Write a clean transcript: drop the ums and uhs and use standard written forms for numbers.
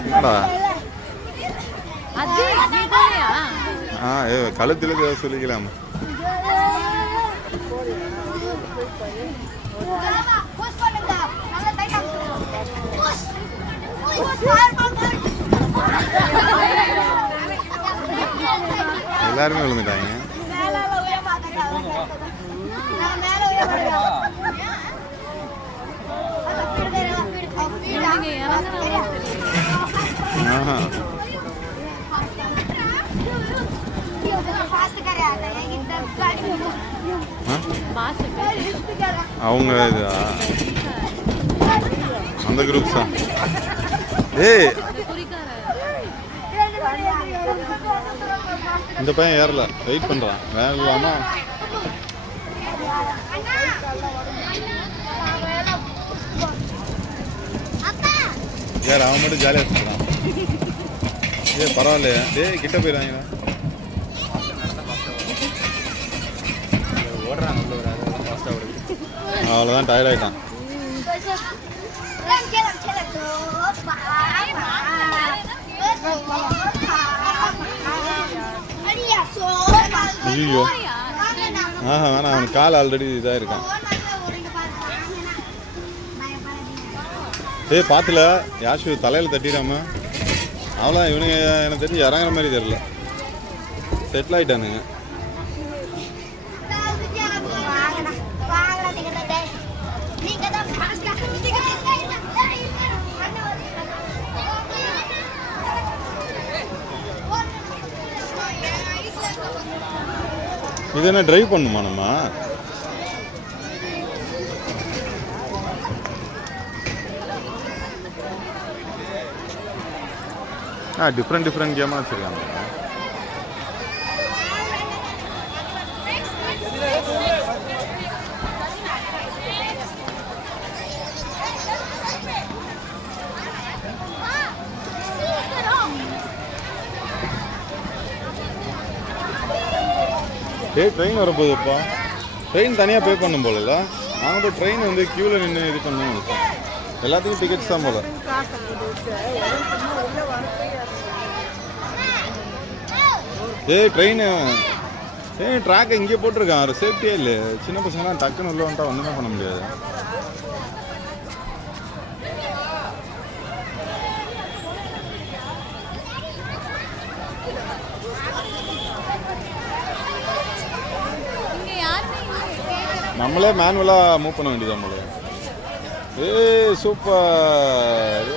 என்னடா கழுத்துல சொல்லிக்கலாம். எல்லாருமே விழுந்துட்டாங்க. அவங்க இதா அந்த குரூப் தான். ஏய் இந்த பையன் ஏறல, வெயிட் பண்றான். வேன் இல்லாம யார் அவன் மட்டும் ஜாலியாக சுற்றுறான். ஏ பரவாயில்லையா, டேய் கிட்ட போயிடாங்க. அவ்வளோதான், டயர்ட் ஆகிட்டான். ஐயோ வேணாம், அவனுக்கு கால் ஆல்ரெடி இதாக இருக்கான். ஏய் பாத்துல யாஷு தலையில் தட்டிடாம அவ்வளோ. இவனுங்க எனக்கு தெரிஞ்சு இறங்குற மாதிரி தெரியல, செட்டில் ஆகிட்டானுங்க. இது என்ன டிரைவ் பண்ணுமா நம்ம? டிஃப்ரெண்ட் கேமாக வச்சுருக்காங்க. ட்ரெயின் வரப்போகுதுப்பா. ட்ரெயின் தனியாக பே பண்ணும் போல இல்லை. நாங்கள் போய் ட்ரெயின் வந்து க்யூவில் நின்று இது பண்ணணும். எல்லாத்துக்கும் டிக்கெட்ஸ் தான் போல. ட்ரெயின் ட்ராக்கை இங்கே போட்டிருக்கான். ஒரு சேஃப்டியே இல்லை. சின்ன பசங்களாம் டக்குன்னு உள்ள வந்துட்டா ஒன்றுமே பண்ண முடியாது. நம்மளே மேனுவலாக மூவ் பண்ண வேண்டியது நம்மளே. சூப்பர்.